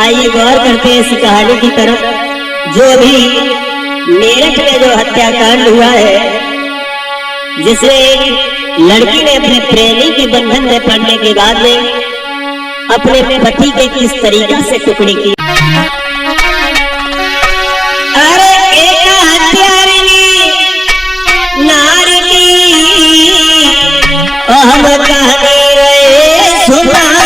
आइए गौर करते हैं इस कहानी की तरफ। जो अभी मेरठ में जो हत्याकांड हुआ है, जिसमें एक लड़की ने अपने प्रेमी के बंधन में पड़ने के बाद में अपने पति के किस तरीका से टुकड़ी की। अरे एक हत्यारिणी नारी की हम कहानी रे सुनाई।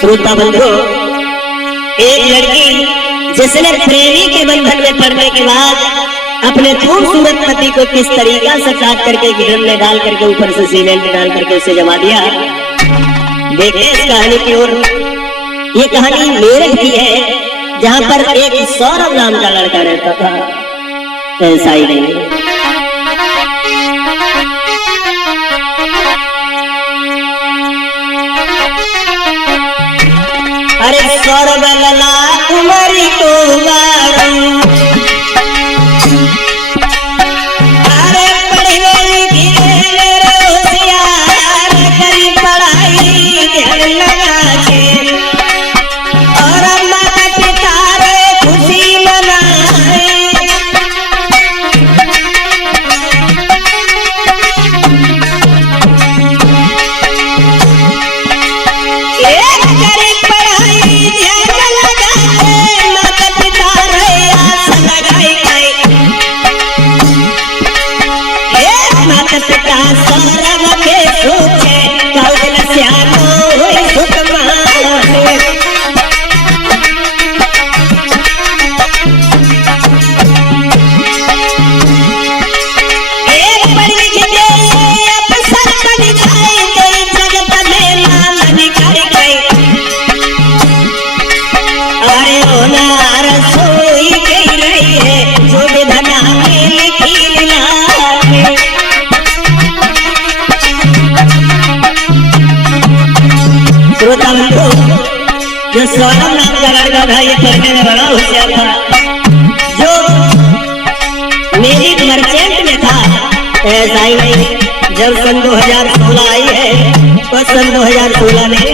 श्रोता बंधु, एक लड़की जिसने प्रेमी के बंधन में पड़ने के बाद अपने खूबसूरत पति को किस तरीका से काट करके गिरन में डाल करके ऊपर से सीमेंट में डाल करके उसे जमा दिया। देखिए इस कहानी की ओर। ये कहानी मेरठ की है, जहां पर एक सौरभ नाम का लड़का रहता था। ऐसा ही नहीं, अरे सौरभ लला कुमारी को बारू, अरे पढ़ी लिखी होशियार करी पढ़ाई ध्यान लगा के, और माता पिता रे खुशी मनाए। जो सौरभ नाम का लड़का था, ये पढ़ने में बड़ा होशियार था, जो मेरिट मर्चेंट में था। ऐसा ही नहीं, जब सन 2016 आई है तो सन 2016 में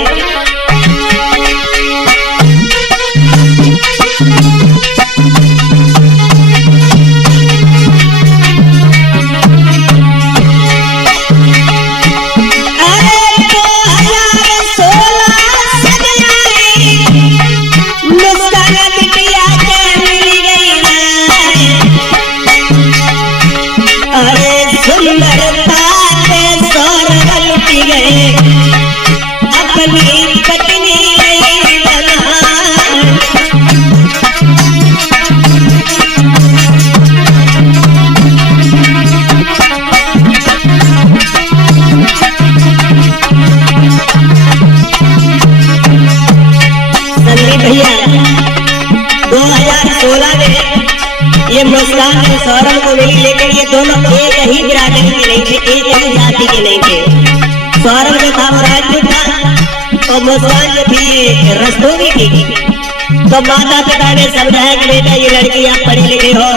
ये मुस्कान और सौरभ को मिली, लेकिन ये दोनों एक ही बिरादरी के नहीं थे, एक ही जाति के नहीं थे। सौरभ जो था वो राजपूत था और मुस्कान जो थी ये रस्तोगी थी। तो माता पिता ने समझाया कि बेटा ये लड़की आप पढ़ी लिखी हो,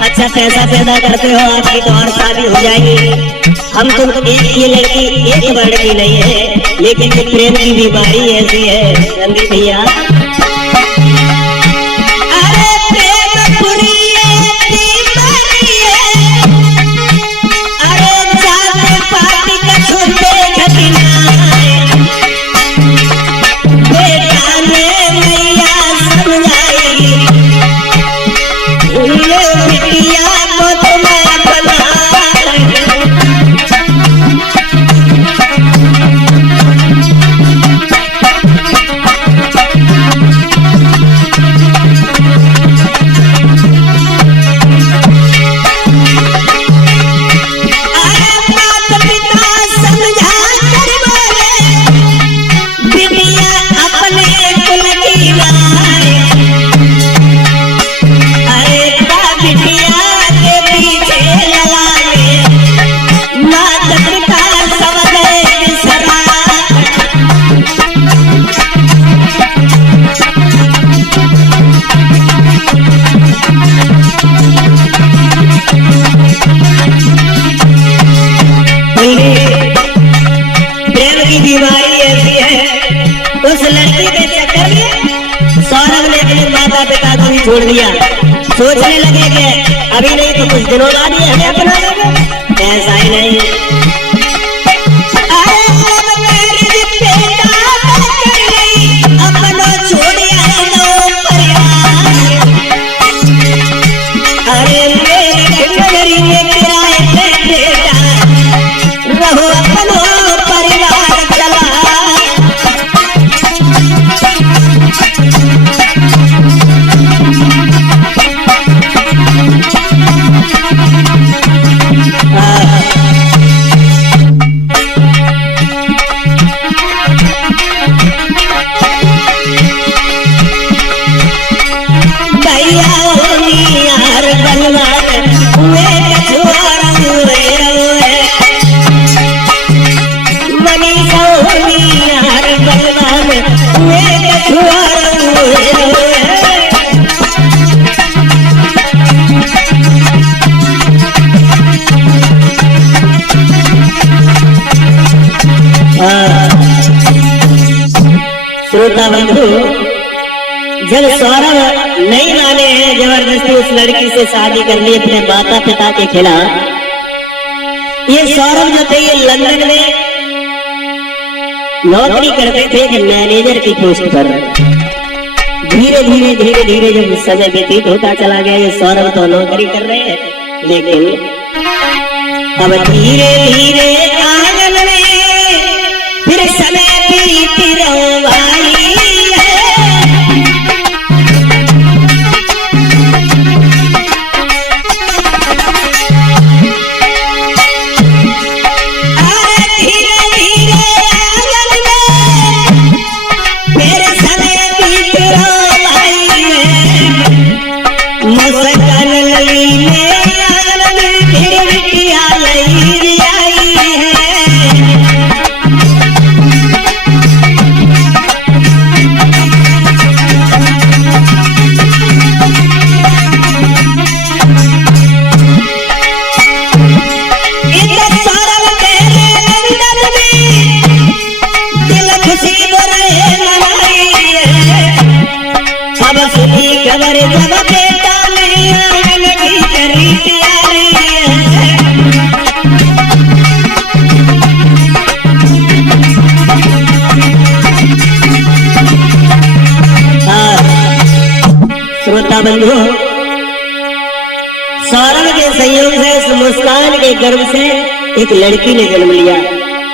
अच्छा पैसा पैदा करते हो, आपकी तो और शादी हो जाएगी। हम तुम ये लड़की एक वर्ण की नहीं है, लेकिन ये प्रेम की बीमारी ऐसी है नंदी भैया। अरे जात पात माता पिता को भी छोड़ दिया। सोचने लगे कि अभी नहीं तो कुछ दिनों बाद ही हमें अपना लेंगे। ऐसा ही नहीं, अपना छोड़ अरे मेरे नगरी में किराए पे बेटा रहो अपनो परिवार चला। श्रोता बंधु, जब सौरभ नहीं माने हैं, जबरदस्ती उस लड़की से शादी कर ली अपने माता पिता के खिलाफ। ये सौरभ जो थे ये लंदन में नौकरी करते थे कि मैनेजर की पोस्ट पर। धीरे धीरे जब समय व्यतीत होता चला गया, ये सौरभ तो नौकरी कर रहे हैं, लेकिन अब धीरे धीरे आंगन में फिर समय बीत रवाई है। धीरे धीरे आंगन में फिर समय बीत रवाई है। मुस्कान लगी में आंगन में फिर बिटिया लगी आई है। खबर जब बेटा नहीं आंगन की करी तैयारी है। श्रोता बंधु, सौरभ के संयोग से इस मुस्कान के गर्भ से एक लड़की ने जन्म लिया।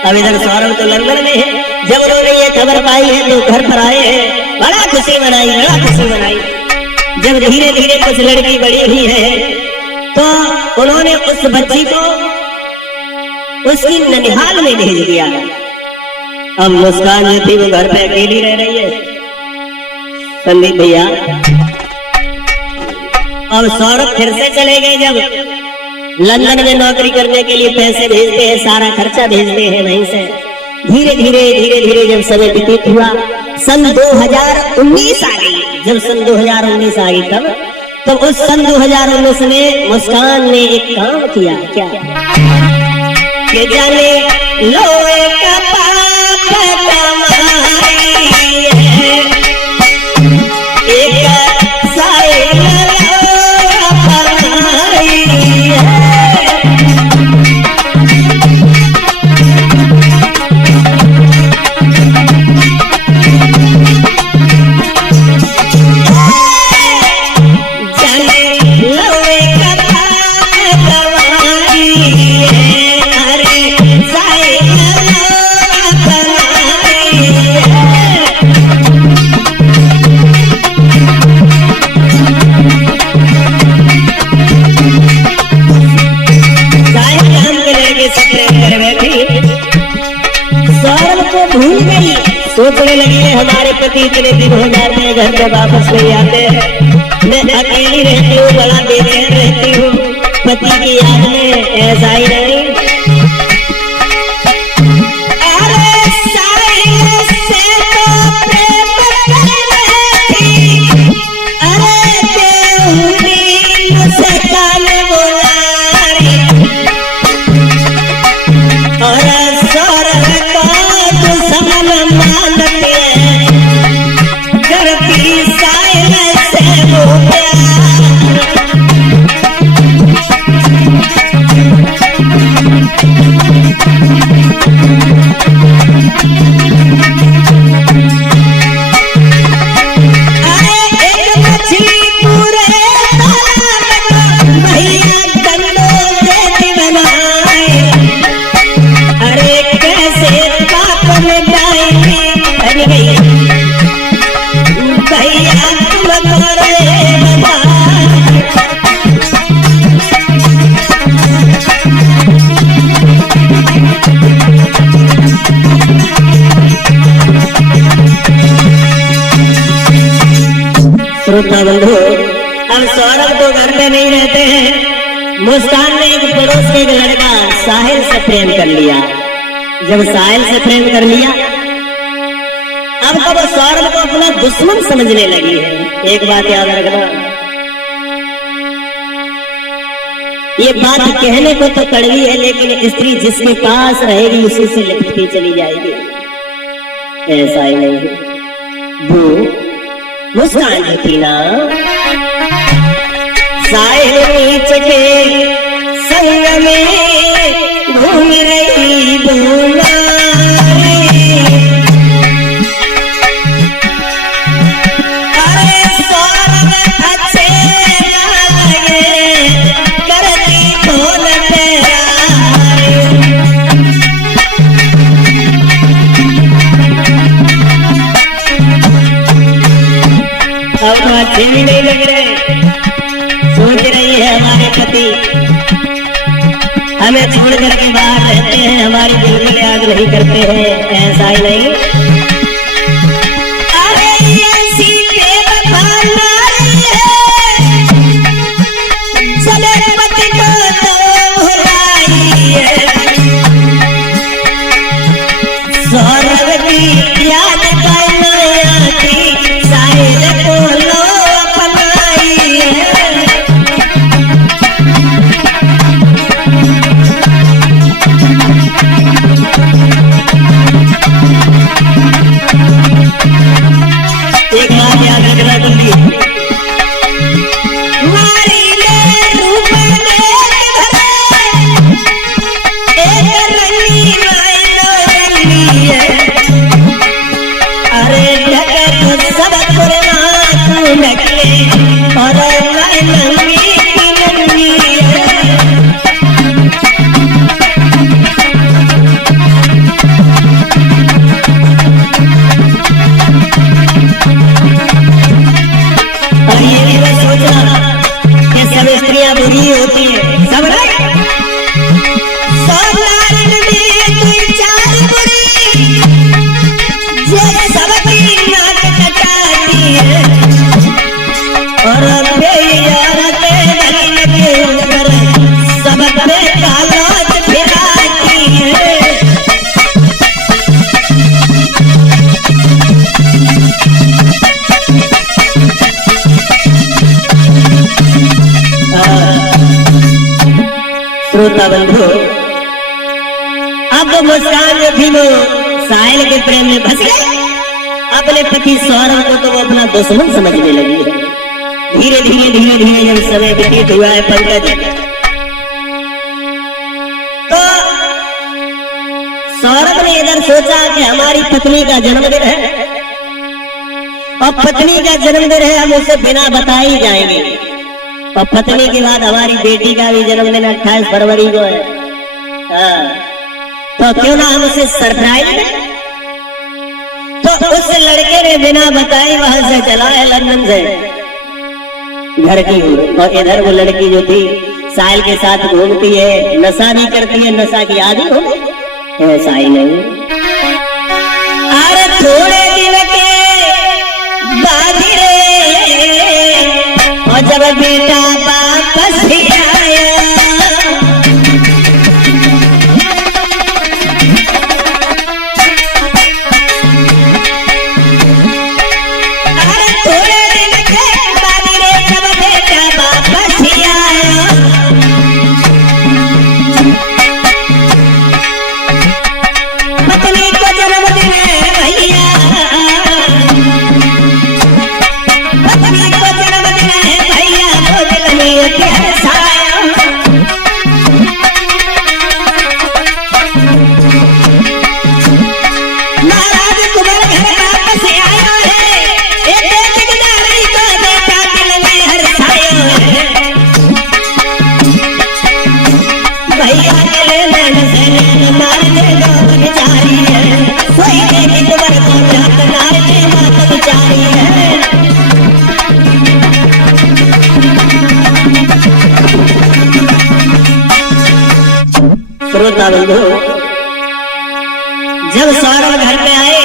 अब इधर सौरभ तो लंदन में है। जब उन्होंने ये खबर पाई है तो घर पर आए हैं, बड़ा खुशी मनाई। जब धीरे धीरे कुछ लड़की बड़ी हुई है तो उन्होंने उस बच्ची को उसकी ननिहाल में भेज दिया। अब मुस्कान जो थी वो घर पे अकेली रह रही है। संदीप भैया, अब सौरभ फिर से चले गए। जब लंदन में नौकरी करने के लिए पैसे भेजते हैं, सारा खर्चा भेजते हैं वहीं से। धीरे धीरे जब समय व्यतीत हुआ, सन 2019 आ गई। जब सन 2019 आ गई तब उस सन 2019 में मुस्कान ने एक काम किया। क्या कि जाने लोहे का पाप कमाई है, एक साइकिल बनाई है। सोचने लगी है हमारे पति इतने दिन हो जाते हैं घर में वापस नहीं आते हैं, मैं अकेली रहती हूँ, बड़ा बेचैन रहती हूँ पति की याद में। ऐसा ही नहीं, श्रोता बंधु, अब सौरभ तो घर में नहीं रहते हैं। मुस्कान ने एक पड़ोस के एक लड़का साहिल से प्रेम कर लिया। जब साहिल से प्रेम कर लिया, अब तो वो सौरभ को अपना दुश्मन समझने लगी है। एक बात याद रखना, ये बात कहने को तो कड़वी है, लेकिन स्त्री जिसके पास रहेगी उसी से लिपटती चली जाएगी। ऐसा ही नहीं है। वो मुस्कान होती ना, साहिल नीच के संग में घूम रही दूना रे। अरे सौरभ अच्छे ना लगे, करती ढोल तेरा अब तो अच्छे भी नहीं लग रहे। सोच रही है हमारे पति हमें छोड़ करके बाहर रहते हैं, हमारी दिल में याद नहीं करते हैं। ऐसा ही नहीं, अरे ऐसी बेवफा नारी है, चले पति को तो भुलाई है। सौरभ की याद आती, साहिल को लो अपनाई है। एक बात याद रखना तुमकी, मारी ले रूप में एक रंगी रंगी है। अरे ढके तो सब पुरना तू ढके, और नंगी नंगी है। और ये भी मैं सोचा कि सब स्त्रियां बुरी होती है, सब नहीं। सब नारी में कोई चार बुरी, जो सबकी नाक कटाती है, और के ऊपर सब पे कालोज फिराती है। श्रोता बंधु, अब मुस्कान जो थी वो साहिल के प्रेम में फंस गई। अपने पति सौरभ को तो वो अपना दुश्मन समझने लगी है। धीरे धीरे धीरे धीरे जब समय व्यतीत हुआ है पंकज, तो सौरभ ने इधर सोचा कि हमारी पत्नी का जन्मदिन है, और पत्नी का जन्मदिन है, हम उसे बिना बताए ही जाएंगे। और पत्नी के बाद हमारी बेटी का भी जन्मदिन 28 फरवरी को है। हाँ, तो क्यों ना हम उसे सरप्राइज दें। तो उस लड़के ने बिना बताए वहां से चला है लंदन से घर की ओर, और इधर वो लड़की जो थी साहिल के साथ घूमती है, नशा भी करती है, नशा की आदी हो गई। ऐसा ही नहीं, अरे थोड़े दिन के बाद रे, और जब बेटा वापस ही आया, अरे थोड़े दिन के बाद रे, जब बेटा वापस ही आया, पत्नी को जन्मदिन है भैया, पत्नी को जन्मदिन है भैया, वो दिल में प्यार सा जब सौरभ घर पे आए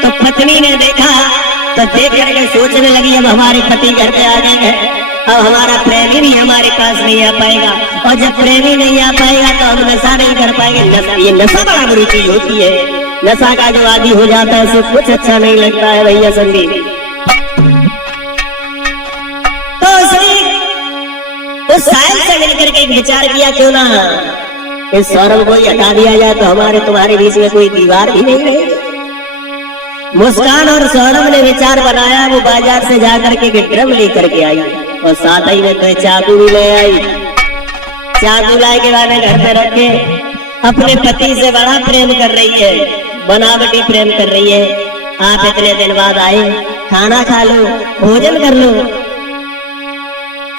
तो पत्नी ने देखा तो देख करके सोचने लगी अब हमारे पति घर पे आ गए हैं, अब हमारा प्रेमी भी हमारे पास नहीं आ पाएगा, और जब प्रेमी नहीं आ पाएगा तो हम नशा नहीं कर पाएंगे। ये नशा बड़ा बुरी चीज होती है, नशा का जो आदि हो जाता है उसे कुछ अच्छा नहीं लगता है भैया संदीप। तो उसने उस साहिल से मिलकर के एक विचार किया, क्यों ना इस सौरभ को हटा दिया जाए तो हमारे तुम्हारे बीच में कोई दीवार भी नहीं रहेगी। मुस्कान और सौरभ ने विचार बनाया, वो बाजार से जाकर के ड्रम लेकर के आई और साथ ही में तो चाकू भी ले आई। चाकू लाए के बाद घर पे रखे, अपने पति से बड़ा प्रेम कर रही है, बनावटी प्रेम कर रही है। आप इतने दिन बाद आए, खाना खा लो, भोजन कर लो।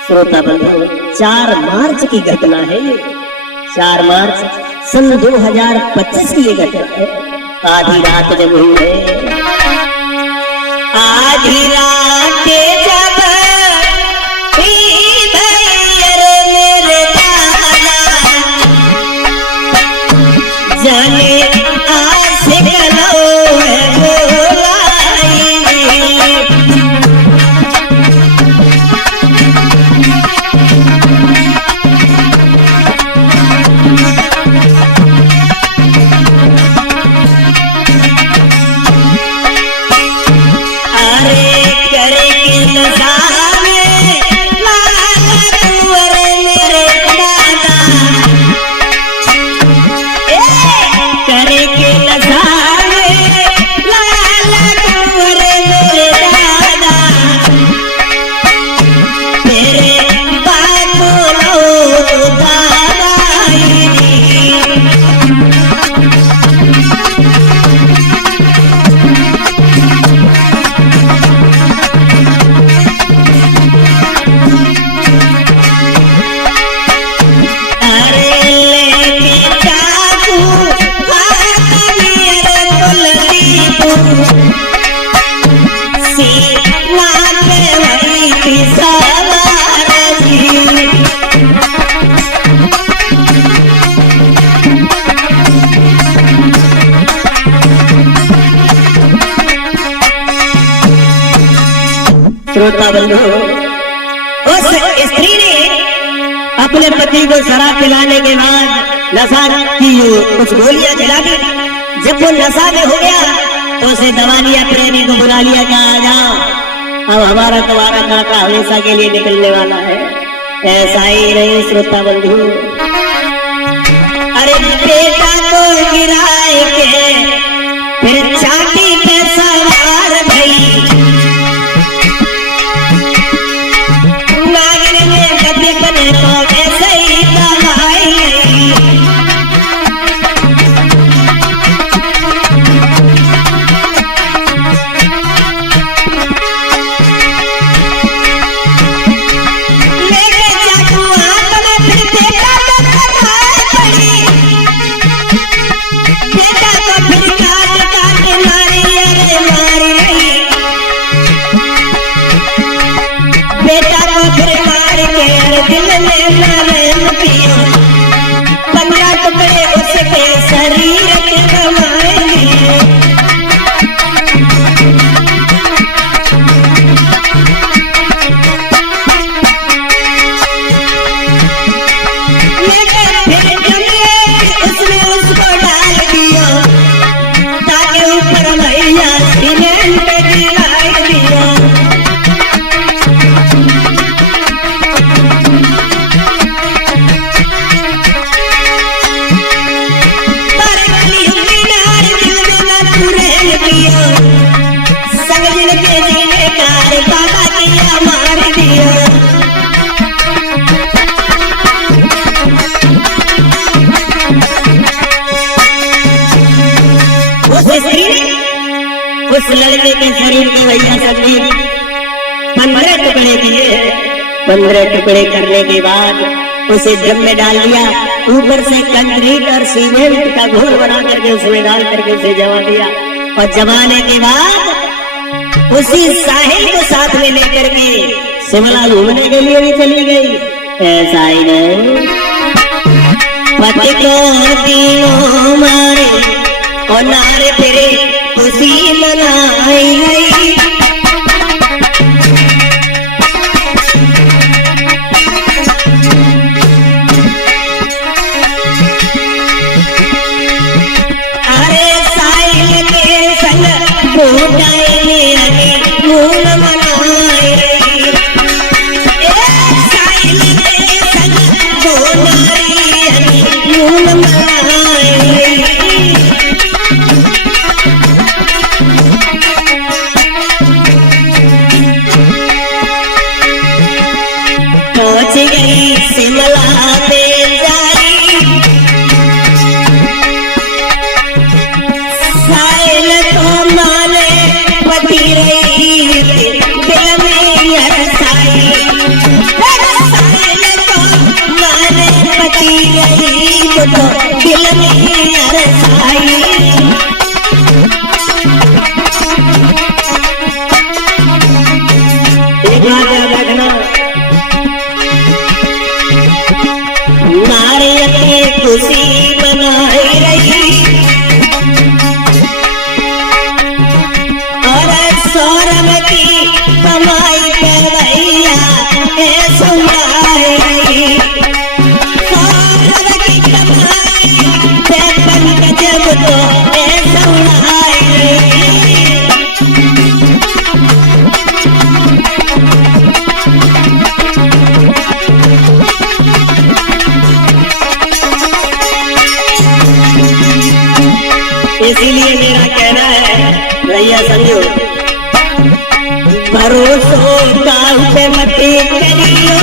श्रोता बंधु, 4 मार्च की घटना है ये, 4 मार्च सन 2025 की ये घटना है। आधी रात जब हुई है, आधी रात जब मेरे जाने आस कलो है बोलाई। श्रोता बंधु, उस स्त्री ने अपने पति को शराब पिलाने के बाद नशा की कुछ गोलियां खिला दी। जब वो नशा में हो गया तो उसे दबा लिया, प्रेमी को बुला लिया, कहा आ जाओ, अब हमारा तुम्हारा नाता हमेशा के लिए निकलने वाला है। ऐसा ही नहीं श्रोता बंधु, अरे बेटा को गिराए के फिर छाती पे सवार भई, नागिन ने कभी बने तो ऐसे ही दबाई। उस लड़के के शरीर के भैया सभी 15 टुकड़े किए। 15 टुकड़े करने के बाद उसे ड्रम में डाल दिया, ऊपर से कंक्रीट और सीमेंट का घोल बना करके उसमें डाल करके उसे जमा दिया, और जमाने के बाद उसी साहिल को साथ में लेकर के शिमला घूमने के लिए भी चली गई। ऐसा ही नहीं, पति को दिनों मारे और नारे फिरे खुशी मनाई गई। अरे साहिल के संग भूटाए मेरे मूल मनाई गई। साहिल के संग भूटाए मूल मनाई गई। पहुंच गई शिमला में जाई। साहिल तो माने पति रही दिल में अरसाई। साहिल तो माने पति रही तो दिल में अरसाई। एक बात याद रखना, नारियल की खुशी मनाई रही और सौरभ की कमाई पे भैया सुनाई रही। सौरभ की कमाई पे पंकज तो सुनाई रही। इसीलिए मेरा कहना है भैया समझो, भरोसो काम पे मत करियो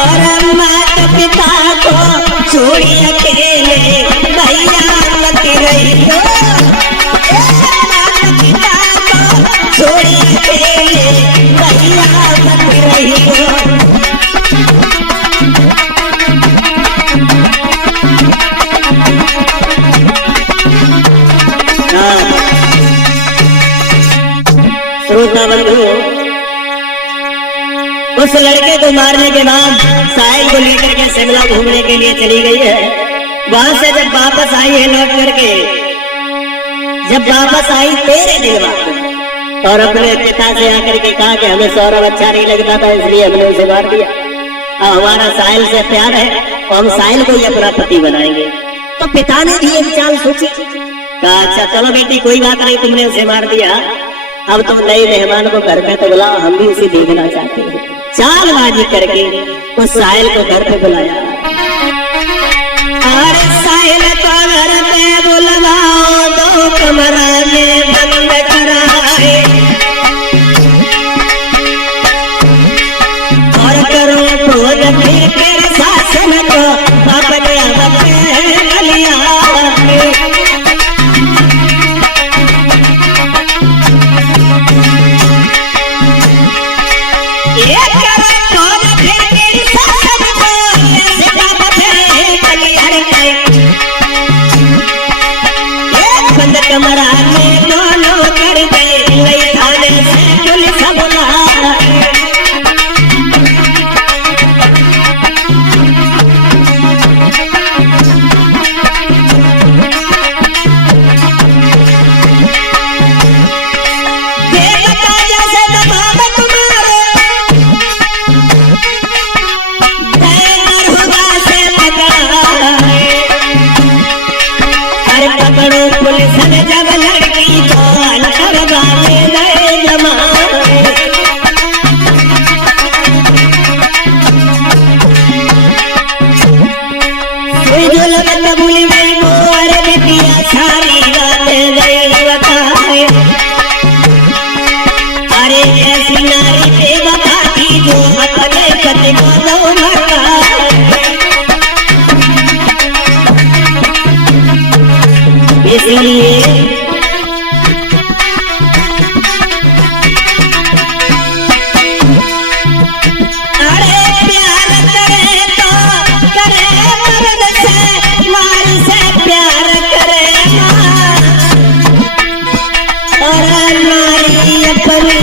और माता पिता को छोड़ी अकेले भैया मत रहियो। माता पिता को छोड़ी अकेले भैया मत रहियो। श्रोता बंधु, उस लड़के को मारने के बाद साहिल को लेकर के शिमला घूमने के लिए चली गई है। वहां से जब वापस आई है लौट करके, जब वापस आई तेरे दिन बाद और अपने पिता से आकर के कहा कि हमें सौरभ अच्छा नहीं लगता था इसलिए हमने उसे मार दिया। अब हमारा साहिल से प्यार है और हम साहिल को ही अपना पति बनाएंगे। तो पिता ने भी एक चाल सोची, कहा अच्छा चलो बेटी कोई बात नहीं, तुमने उसे मार दिया, अब तुम नए मेहमान को घर पे तो बुलाओ, हम भी उसे देखना चाहते हैं। चालबाजी करके उस साहिल को घर पे बुलाया और साहिल को घर पे बुलवाओ, दो कमरा में बंद कराए और करो खोज फिर शासन को अपने लिया। कमरा में दोनों कर गए वही थाने से पुलिस बुला। पुलिस ने जब लड़की को करवाने गए जमाए, कबूली गई मोर बिटिया सारी रात गई बताए। अरे ऐसी नारी से बताती जो अपने पति को दो मरता। इसलिए अरे प्यार करे तो करे मर्द से, मार से प्यार करे और नारी अपनी